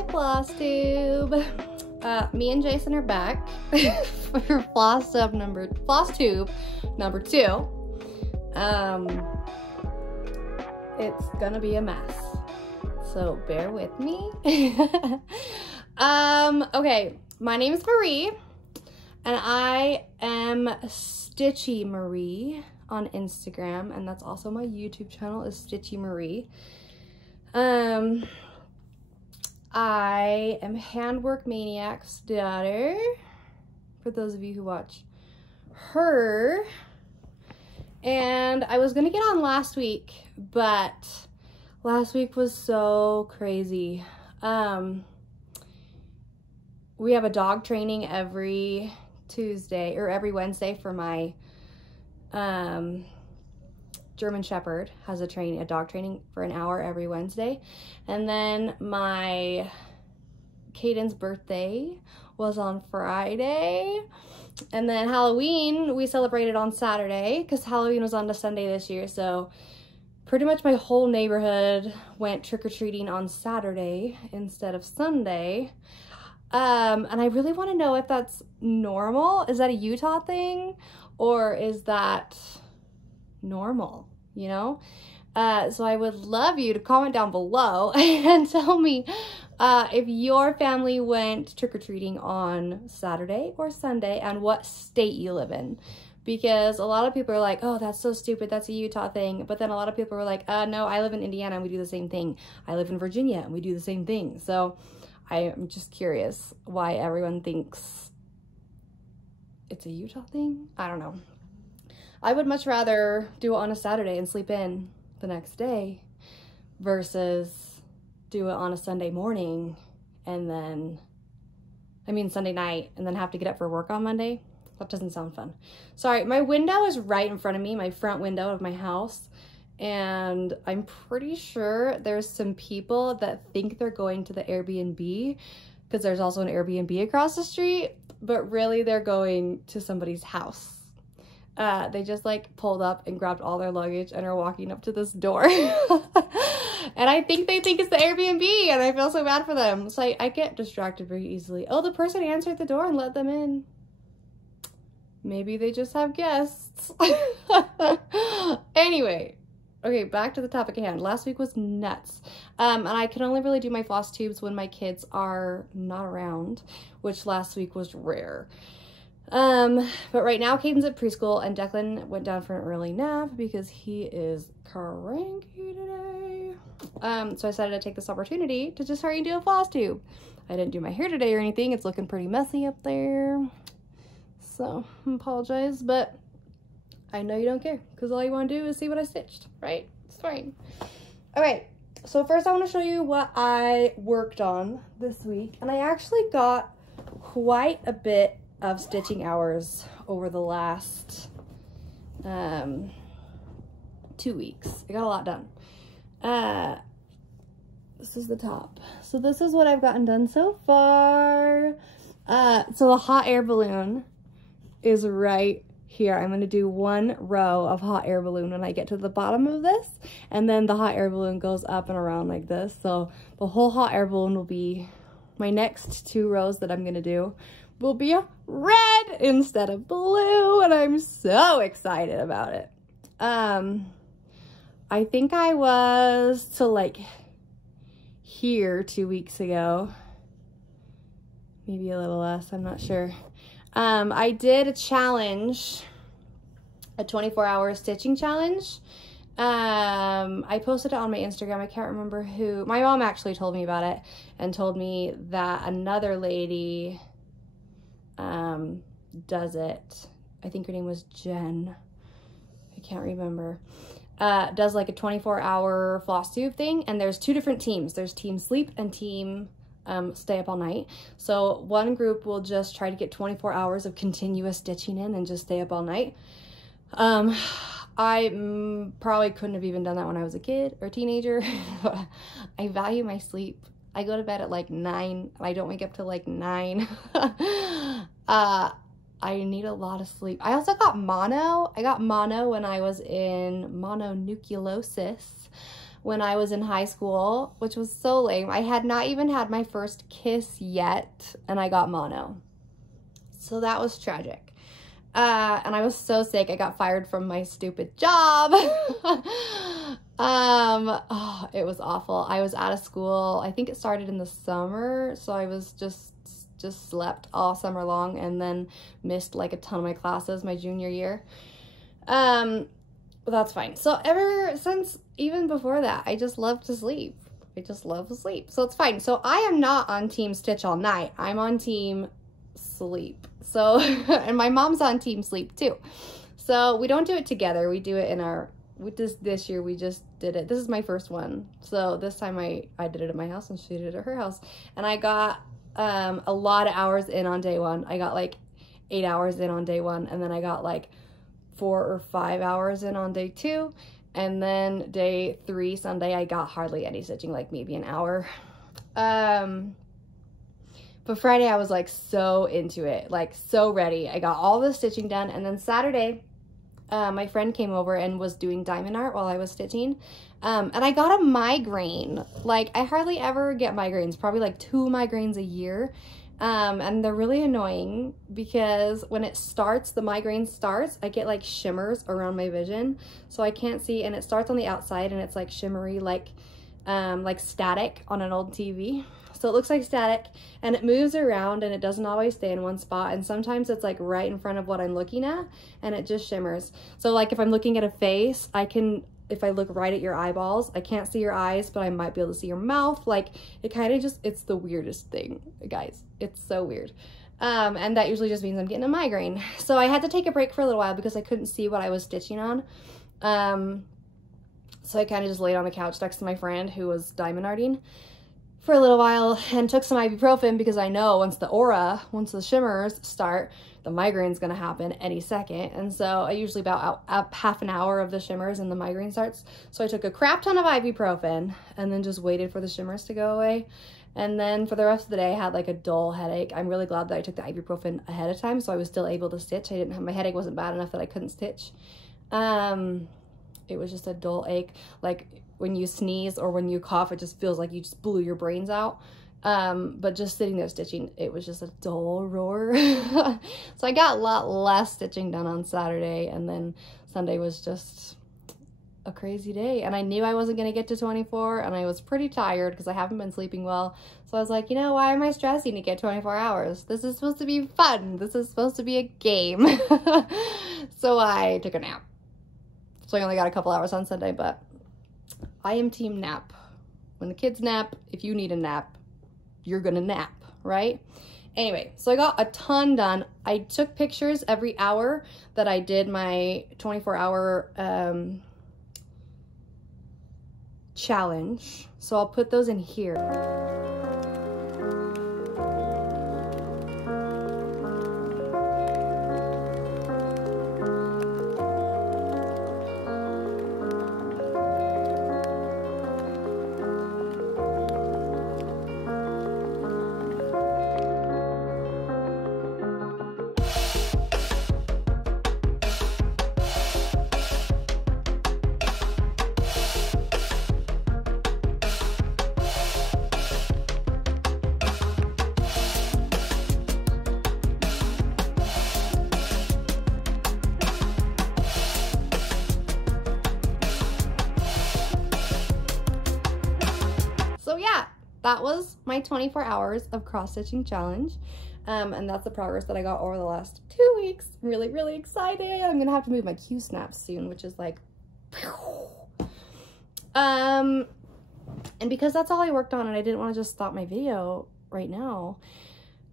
Hi, Flosstube. Me and Jason are back for Flosstube number 2. It's gonna be a mess, so bear with me. Okay, my name is Marie, and I am Stitchy Marie on Instagram, and that's also my YouTube channel is Stitchy Marie. I am Handwork Maniac's daughter, for those of you who watch her. And I was gonna get on last week, but last week was so crazy. We have a dog training every Tuesday, or every Wednesday for my German Shepherd has a dog training for an hour every Wednesday. And then my Caden's birthday was on Friday. And then Halloween, we celebrated on Saturday because Halloween was on a Sunday this year. So pretty much my whole neighborhood went trick-or-treating on Saturday instead of Sunday. And I really want to know if that's normal. Is that a Utah thing? Or is that normal, you know? So I would love you to comment down below and tell me if your family went trick-or-treating on Saturday or Sunday and what state you live in. Because a lot of people are like, oh, that's so stupid, that's a Utah thing. But then a lot of people are like, no, I live in Indiana and we do the same thing. I live in Virginia and we do the same thing. So I am just curious why everyone thinks it's a Utah thing. I don't know. I would much rather do it on a Saturday and sleep in the next day versus do it on a Sunday morning and then, Sunday night and then have to get up for work on Monday. That doesn't sound fun. Sorry, my window is right in front of me, my front window of my house. And I'm pretty sure there's some people that think they're going to the Airbnb because there's also an Airbnb across the street, but really they're going to somebody's house. They just like pulled up and grabbed all their luggage and are walking up to this door. And I think they think it's the Airbnb and I feel so bad for them. So I get distracted very easily. Oh, the person answered the door and let them in. Maybe they just have guests. Anyway. Okay, back to the topic at hand. Last week was nuts. And I can only really do my floss tubes when my kids are not around, which last week was rare. But right now, Caden's at preschool and Declan went down for an early nap because he is cranky today. So I decided to take this opportunity to just hurry and do a floss tube. I didn't do my hair today or anything. It's looking pretty messy up there. So, I apologize, but I know you don't care because all you want to do is see what I stitched, right? It's fine. All right, so first I want to show you what I worked on this week. And I actually got quite a bit of stitching hours over the last 2 weeks. I got a lot done. This is the top. So this is what I've gotten done so far. So the hot air balloon is right here. I'm going to do one row of hot air balloon when I get to the bottom of this, and then the hot air balloon goes up and around like this. So the whole hot air balloon will be, my next 2 rows that I'm going to do will be red instead of blue, and I'm so excited about it. I think I was to like here 2 weeks ago, maybe a little less, I'm not sure. I did a challenge, a 24-hour stitching challenge. I posted it on my Instagram. I can't remember who. My mom actually told me about it and told me that another lady does it. I think her name was Jen. I can't remember. Does like a 24-hour floss tube thing. And there's 2 different teams. There's Team Sleep and Team stay up all night. So one group will just try to get 24 hours of continuous stitching in and just stay up all night. I probably couldn't have even done that when I was a kid or a teenager. I value my sleep. I go to bed at like 9. I don't wake up till like 9. I need a lot of sleep. I also got mono. I got mono when I was in mononucleosis. when I was in high school, which was so lame. I had not even had my first kiss yet, and I got mono. So that was tragic. And I was so sick. I got fired from my stupid job. Oh, it was awful. I was out of school. I think it started in the summer, so I was just slept all summer long and then missed like a ton of my classes my junior year. But that's fine. So ever since, even before that, I just love to sleep. I just love to sleep. So it's fine. So I am not on team Stitch all night. I'm on team sleep. So, and my mom's on team sleep too. So we don't do it together. We do it in our, this year we just did it. This is my first one. So this time I did it at my house and she did it at her house. And I got a lot of hours in on day one. I got like 8 hours in on day one. And then I got like 4 or 5 hours in on day 2. And then day 3, Sunday, I got hardly any stitching, like maybe an hour. But Friday I was like so into it, like so ready. I got all the stitching done. And then Saturday, my friend came over and was doing diamond art while I was stitching. And I got a migraine. Like, I hardly ever get migraines, probably like 2 migraines a year. And they're really annoying because when it starts, the migraine starts, I get like shimmers around my vision. So I can't see, and it starts on the outside and it's like shimmery, like static on an old TV. So it looks like static and it moves around and it doesn't always stay in one spot. And sometimes it's like right in front of what I'm looking at and it just shimmers. So like if I'm looking at a face, I can, if I look right at your eyeballs, I can't see your eyes, but I might be able to see your mouth. Like it kind of just, it's the weirdest thing, guys. It's so weird. And that usually just means I'm getting a migraine. So I had to take a break for a little while because I couldn't see what I was stitching on. So I kind of just laid on the couch next to my friend who was diamond arting for a little while and took some ibuprofen because I know once the shimmers start, the migraine's gonna happen any second. And so I usually about half an hour of the shimmers and the migraine starts. So I took a crap ton of ibuprofen and then just waited for the shimmers to go away. And then for the rest of the day, I had like a dull headache. I'm really glad that I took the ibuprofen ahead of time, so I was still able to stitch. My headache wasn't bad enough that I couldn't stitch. It was just a dull ache. Like when you sneeze or when you cough, it just feels like you just blew your brains out. But just sitting there stitching, it was just a dull roar. So I got a lot less stitching done on Saturday, and then Sunday was just a crazy day. And I knew I wasn't gonna get to 24, and I was pretty tired because I haven't been sleeping well. So I was like, you know, why am I stressing to get 24 hours? This is supposed to be fun. This is supposed to be a game. So I took a nap. So I only got a couple hours on Sunday, but I am team nap. When the kids nap, if you need a nap, you're gonna nap, right? Anyway, so I got a ton done. I took pictures every hour that I did my 24-hour challenge. So I'll put those in here. That was my 24 hours of cross-stitching challenge, and that's the progress that I got over the last 2 weeks. I'm really, really excited. I'm gonna have to move my Q-snaps soon, which is like, and because that's all I worked on and I didn't want to just stop my video right now,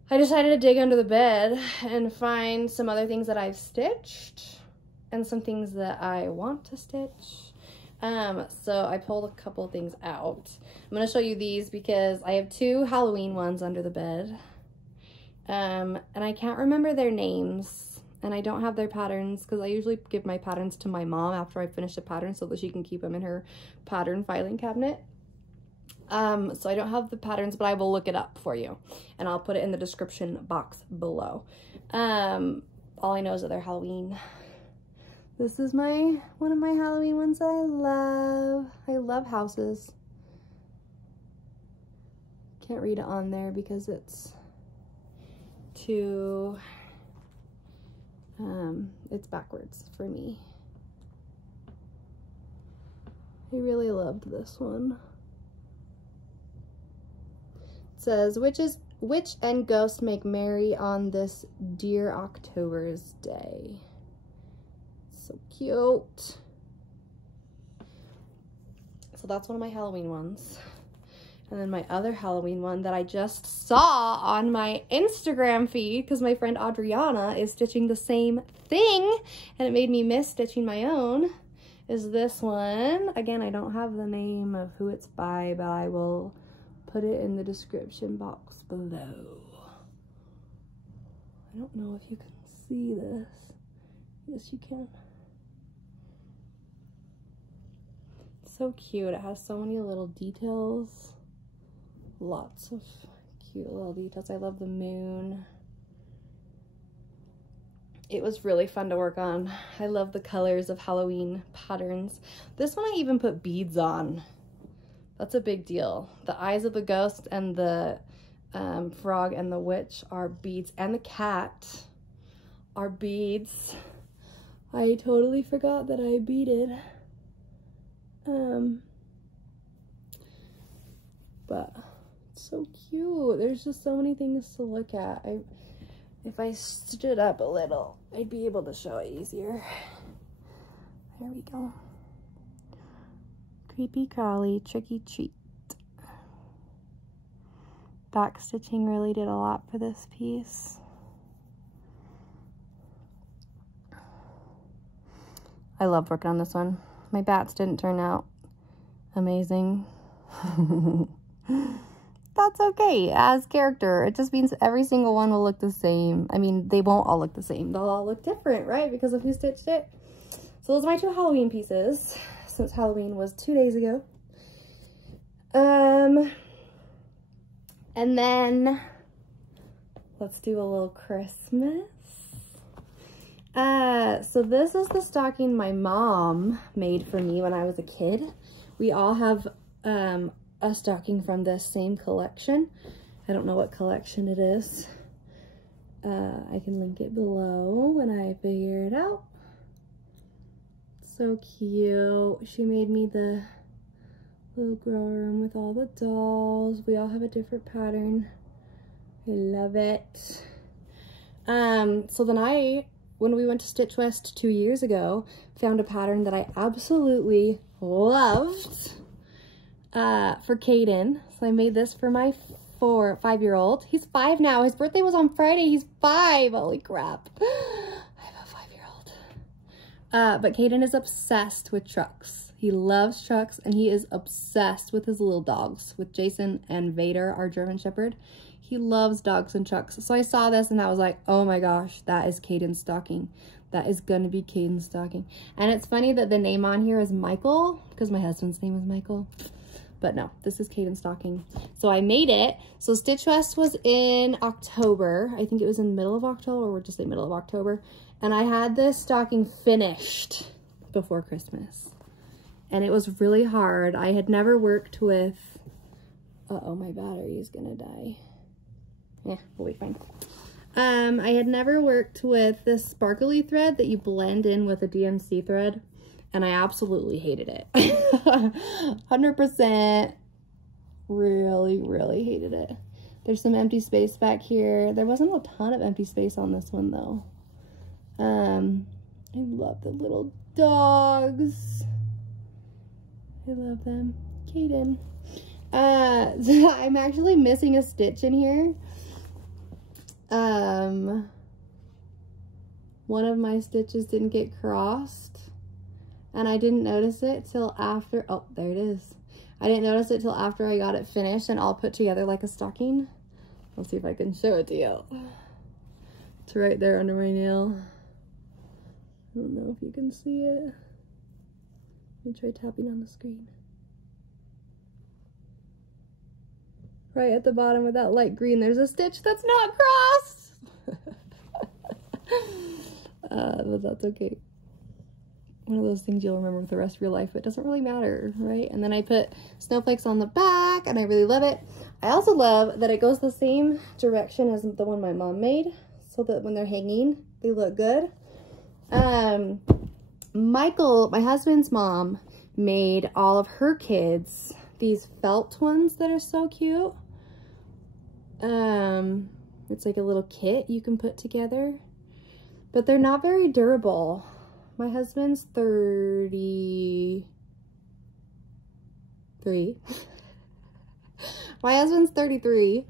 I decided to dig under the bed and find some other things that I've stitched and some things that I want to stitch. So I pulled a couple things out. I'm going to show you these because I have 2 Halloween ones under the bed. And I can't remember their names and I don't have their patterns because I usually give my patterns to my mom after I finish a pattern so that she can keep them in her pattern filing cabinet. So I don't have the patterns, but I will look it up for you and I'll put it in the description box below. All I know is that they're Halloween This is one of my Halloween ones I love. I love houses. Can't read it on there because it's too, it's backwards for me. I really loved this one. It says, Witch and ghost make merry on this dear October's day. So cute. So that's one of my Halloween ones. And then my other Halloween one that I just saw on my Instagram feed, because my friend Adriana is stitching the same thing, and it made me miss stitching my own, is this one. Again, I don't have the name of who it's by, but I will put it in the description box below. I don't know if you can see this. Yes, you can. So cute. It has so many little details. Lots of cute little details. I love the moon. It was really fun to work on. I love the colors of Halloween patterns. This one I even put beads on. That's a big deal. The eyes of the ghost and the frog and the witch are beads, and the cat are beads. I totally forgot that I beaded. But it's so cute. There's just so many things to look at. If I stood up a little, I'd be able to show it easier. There we go. Creepy crawly, tricky treat. Back stitching really did a lot for this piece. I love working on this one. My bats didn't turn out amazing. That's okay. As character, it just means every single one will look the same. I mean, they won't all look the same. They'll all look different, right? Because of who stitched it. So those are my two Halloween pieces, since Halloween was 2 days ago. And then let's do a little Christmas. So this is the stocking my mom made for me when I was a kid. We all have a stocking from this same collection. I don't know what collection it is. I can link it below when I figure it out. So cute. She made me the little girl room with all the dolls. We all have a different pattern. I love it. So then when we went to Stitch West 2 years ago, found a pattern that I absolutely loved for Caden. So I made this for my 5-year-old. He's 5 now. His birthday was on Friday. He's 5. Holy crap. I have a 5-year-old. But Caden is obsessed with trucks. He loves trucks, and he is obsessed with his little dogs, with Jason and Vader, our German Shepherd. He loves dogs and trucks. So I saw this and I was like, oh my gosh, that is Caden's stocking. That is gonna be Caden's stocking. And it's funny that the name on here is Michael, because my husband's name is Michael. But no, this is Caden's stocking. So I made it. So Stitch West was in October. I think it was in the middle of October, or we'll just say middle of October. And I had this stocking finished before Christmas. And it was really hard. I had never worked with, uh-oh, my battery is gonna die. Yeah, we'll be fine. I had never worked with this sparkly thread that you blend in with a DMC thread, and I absolutely hated it. 100% really, really hated it. There's some empty space back here. There wasn't a ton of empty space on this one, though. I love the little dogs. I love them. Caden. So I'm actually missing a stitch in here. One of my stitches didn't get crossed, and I didn't notice it till after, oh, there it is. I didn't notice it till after I got it finished and all put together like a stocking. Let's see if I can show it to you. It's right there under my nail. I don't know if you can see it. Let me try tapping on the screen. Right at the bottom with that light green, there's a stitch that's not crossed. But that's okay. one of those things you'll remember for the rest of your life, but it doesn't really matter, right? And then I put snowflakes on the back, and I really love it. I also love that it goes the same direction as the one my mom made, so that when they're hanging, they look good. Michael, my husband's mom, made all of her kids these felt ones that are so cute. It's like a little kit you can put together, but they're not very durable. My husband's 33. My husband's 33.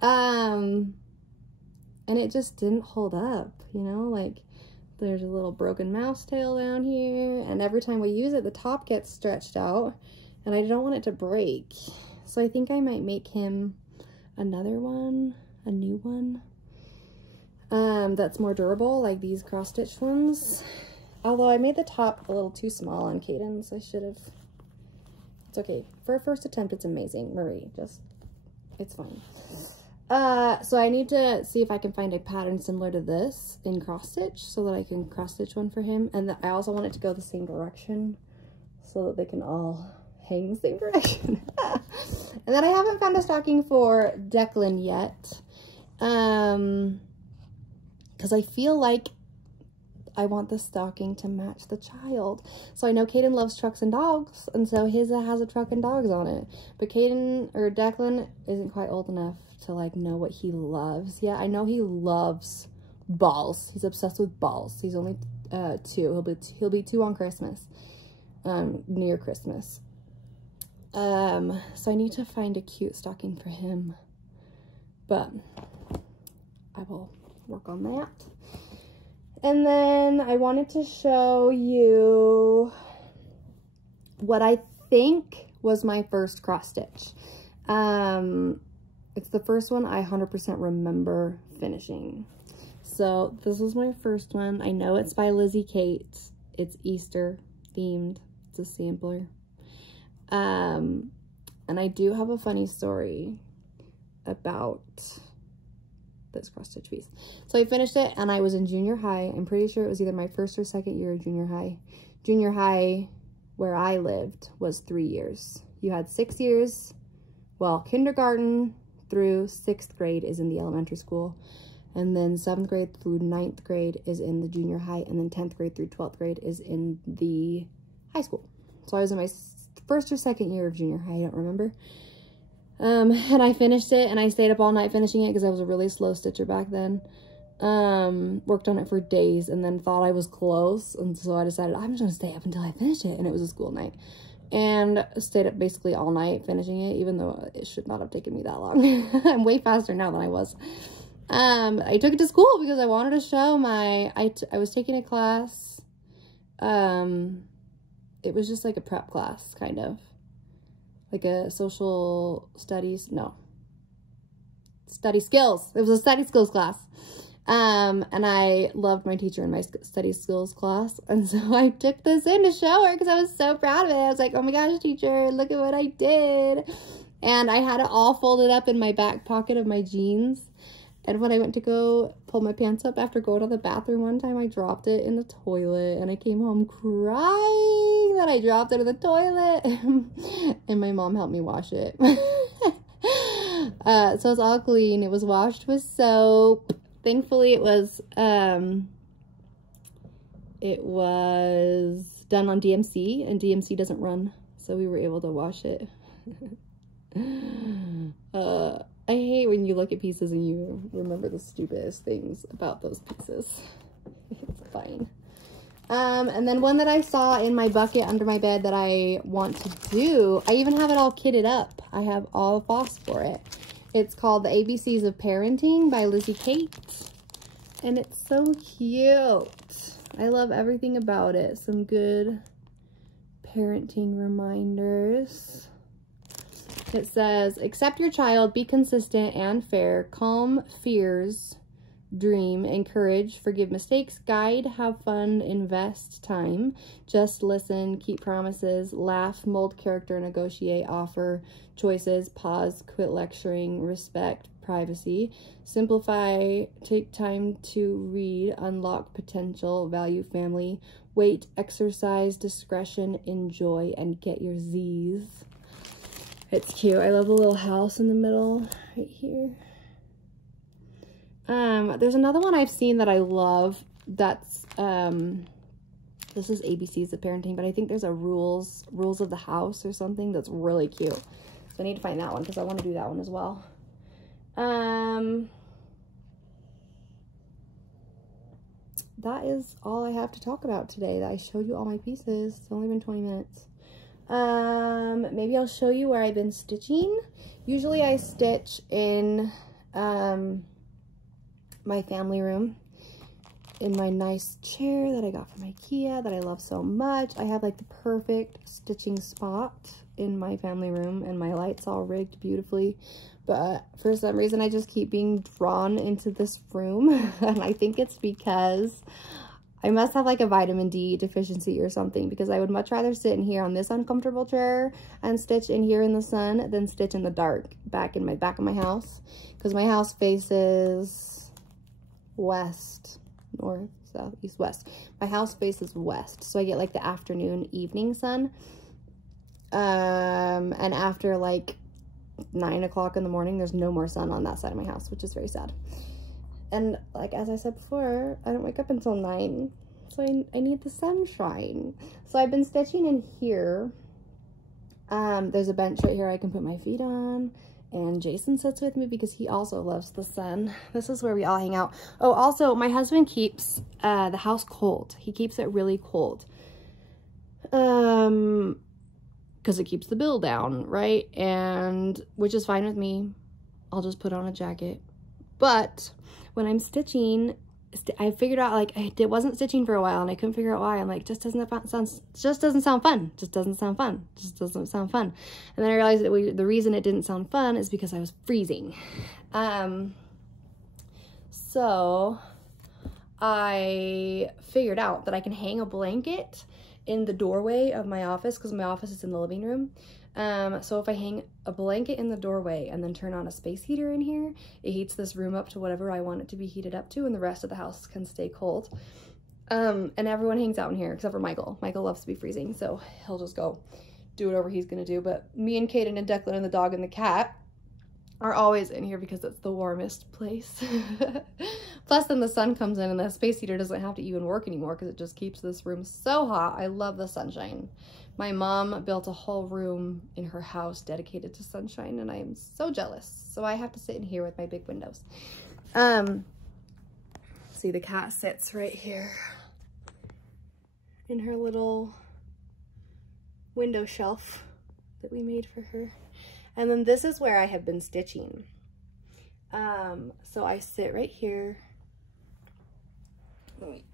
And it just didn't hold up, you know, like there's a little broken mouse tail down here, and every time we use it, the top gets stretched out, and I don't want it to break. So I think I might make him another one, a new one, that's more durable, like these cross-stitched ones. Although I made the top a little too small on Caden's. I should have. It's okay. For a first attempt, it's amazing. Marie, just, it's fine. So I need to see if I can find a pattern similar to this in cross-stitch so that I can cross-stitch one for him. And I also want it to go the same direction so that they can all hang the same direction. And then I haven't found a stocking for Declan yet. Because I feel like I want the stocking to match the child. So I know Caden loves trucks and dogs, and so his has a truck and dogs on it. But Caden, or Declan, isn't quite old enough to like know what he loves. Yeah, I know he loves balls. He's obsessed with balls. He's only 2. He'll be 2 on Christmas, near Christmas. So I need to find a cute stocking for him, but I will work on that. And then I wanted to show you what I think was my first cross stitch. It's the first one I 100% remember finishing. So this was my first one. I know it's by Lizzie Kate. It's Easter themed. It's a sampler. And I do have a funny story about this cross stitch piece. So I finished it and I was in junior high. I'm pretty sure it was either my first or second year of junior high. Junior high where I lived was 3 years. You had 6 years. Well, kindergarten through 6th grade is in the elementary school, and then 7th grade through 9th grade is in the junior high, and then 10th grade through 12th grade is in the high school. So I was in my first or second year of junior high, I don't remember. And I finished it, and I stayed up all night finishing it because I was a really slow stitcher back then. Worked on it for days and then thought I was close, and so I decided I'm just gonna stay up until I finish it, and it was a school night. And stayed up basically all night finishing it, even though it should not have taken me that long. I'm way faster now than I was. I took it to school because I wanted to show my, I was taking a class. It was just like a prep class, kind of. Like a social studies, no. Study skills. It was a study skills class. And I loved my teacher in my study skills class. And so I took this in to show her because I was so proud of it. I was like, oh my gosh, teacher, look at what I did. And I had it all folded up in my back pocket of my jeans. And when I went to go pull my pants up after going to the bathroom one time, I dropped it in the toilet. And I came home crying that I dropped it in the toilet. And my mom helped me wash it. So it's all clean. It was washed with soap. Thankfully, it was done on DMC, and DMC doesn't run, so we were able to wash it. I hate when you look at pieces and you remember the stupidest things about those pieces. It's fine. And then one that I saw in my bucket under my bed that I want to do, I even have it all kitted up. I have all the floss for it. It's called The ABCs of Parenting by Lizzie Kate. And it's so cute. I love everything about it. Some good parenting reminders. It says, accept your child, be consistent and fair, calm fears, dream, encourage, forgive mistakes, guide, have fun, invest time, just listen, keep promises, laugh, mold character, negotiate, offer, choices, pause, quit lecturing, respect, privacy, simplify, take time to read, unlock potential, value family, wait, exercise, discretion, enjoy, and get your Z's. It's cute. I love the little house in the middle right here. There's another one I've seen that I love. That's, this is ABC's of Parenting, but I think there's a rules of the house or something that's really cute. So I need to find that one because I want to do that one as well. That is all I have to talk about today. I showed you all my pieces. It's only been 20 minutes. Maybe I'll show you where I've been stitching. Usually I stitch in, my family room in my nice chair that I got from IKEA that I love so much. I have like the perfect stitching spot in my family room and my lights all rigged beautifully. But for some reason, I just keep being drawn into this room. And I think it's because I must have like a vitamin D deficiency or something, because I would much rather sit in here on this uncomfortable chair and stitch in here in the sun than stitch in the dark back of my house. Because my house faces west, north, south, east, west. My house faces west, so I get like the afternoon, evening sun. And after like 9 o'clock in the morning, there's no more sun on that side of my house, which is very sad. And like, as I said before, I don't wake up until 9, so I need the sunshine. So I've been stitching in here. There's a bench right here I can put my feet on. And Jason sits with me because he also loves the sun. This is where we all hang out. Oh, also, my husband keeps the house cold. He keeps it really cold. Because it keeps the bill down, right? And which is fine with me. I'll just put on a jacket. But when I'm stitching, I figured out, like, I wasn't stitching for a while and I couldn't figure out why. I'm like, just doesn't sound fun. Just doesn't sound fun. Just doesn't sound fun. And then I realized that the reason it didn't sound fun is because I was freezing. So I figured out that I can hang a blanket in the doorway of my office, because my office is in the living room. So if I hang a blanket in the doorway and then turn on a space heater in here, it heats this room up to whatever I want it to be heated up to, and the rest of the house can stay cold. And everyone hangs out in here except for Michael. Michael loves to be freezing, so he'll just go do whatever he's gonna do. But me and Kaden and Declan and the dog and the cat are always in here because it's the warmest place. Plus then the sun comes in and the space heater doesn't have to even work anymore because it just keeps this room so hot. I love the sunshine. My mom built a whole room in her house dedicated to sunshine, and I am so jealous. So I have to sit in here with my big windows. See, the cat sits right here in her little window shelf that we made for her. And then this is where I have been stitching. So I sit right here. Let me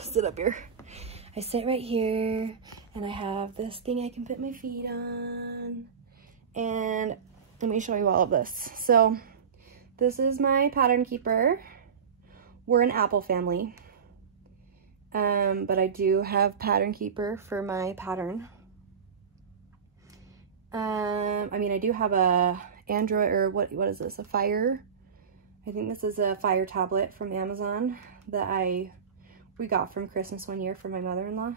sit up here. I sit right here and I have this thing I can put my feet on. And let me show you all of this. So this is my pattern keeper. We're an apple family. But I do have pattern keeper for my pattern. I mean, I do have a Android, or what is this? A Fire. I think this is a Fire tablet from Amazon that we got from Christmas one year for my mother-in-law.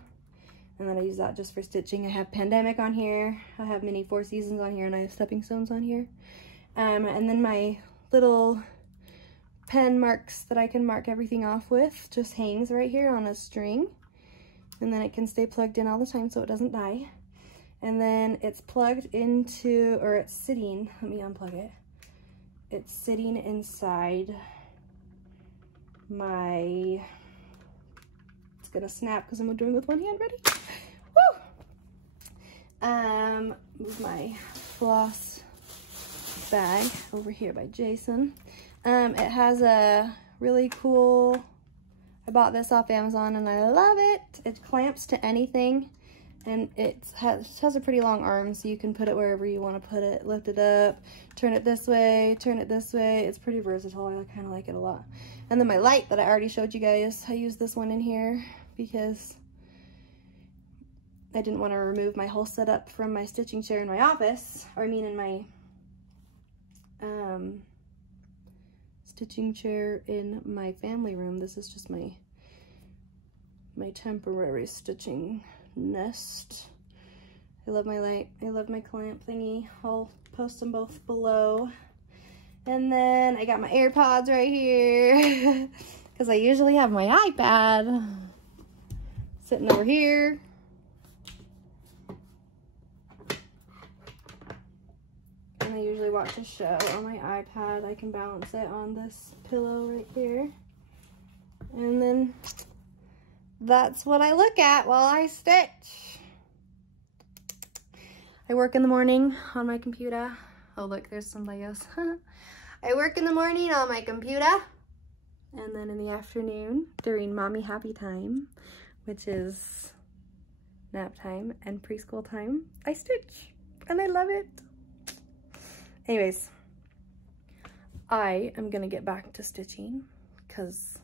And then I use that just for stitching. I have Pandemic on here. I have Mini 4 Seasons on here, and I have Stepping Stones on here. And then my little pen marks that I can mark everything off with just hangs right here on a string. And then it can stay plugged in all the time so it doesn't die. And then it's plugged into, or it's sitting, let me unplug it. It's sitting inside my, it's gonna snap because I'm doing it with one hand, ready? Woo! Move my floss bag over here by Jason. It has a really cool, I bought this off Amazon and I love it. It clamps to anything. And it has a pretty long arm, so you can put it wherever you want to put it. Lift it up, turn it this way, turn it this way. It's pretty versatile. I kind of like it a lot. And then my light that I already showed you guys, I use this one in here because I didn't want to remove my whole setup from my stitching chair in my office, or I mean in my stitching chair in my family room. This is just my temporary stitching nest. I love my light. I love my clamp thingy. I'll post them both below. And then I got my AirPods right here because I usually have my iPad sitting over here. And I usually watch a show on my iPad. I can balance it on this pillow right here. And then that's what I look at while I stitch. I work in the morning on my computer. Oh look, there's somebody else. I work in the morning on my computer. And then in the afternoon, during mommy happy time, which is nap time and preschool time, I stitch. And I love it. Anyways, I am gonna get back to stitching because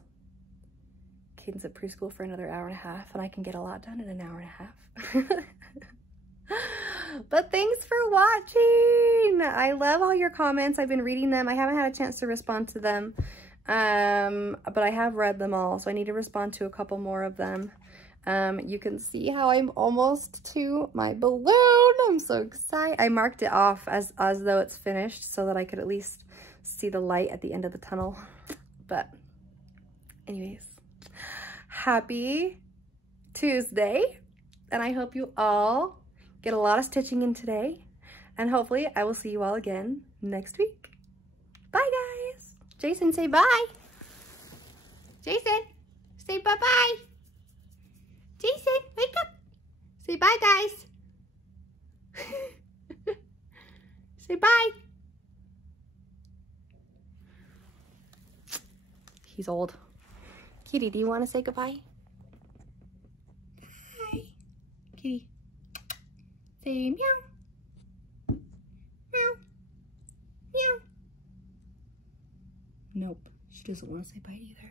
Caden's at preschool for another hour and a half, and I can get a lot done in an hour and a half. But thanks for watching. I love all your comments. I've been reading them. I haven't had a chance to respond to them, but I have read them all, so I need to respond to a couple more of them. You can see how I'm almost to my balloon. I'm so excited. I marked it off as though it's finished so that I could at least see the light at the end of the tunnel. But anyways, happy Tuesday, and I hope you all get a lot of stitching in today, and hopefully I will see you all again next week. Bye guys. Jason, say bye. Jason, say bye-bye. Jason, wake up. Say bye, guys. Say bye. He's old. Kitty, do you want to say goodbye? Hi. Kitty. Say meow. Meow. Meow. Nope, she doesn't want to say bye either.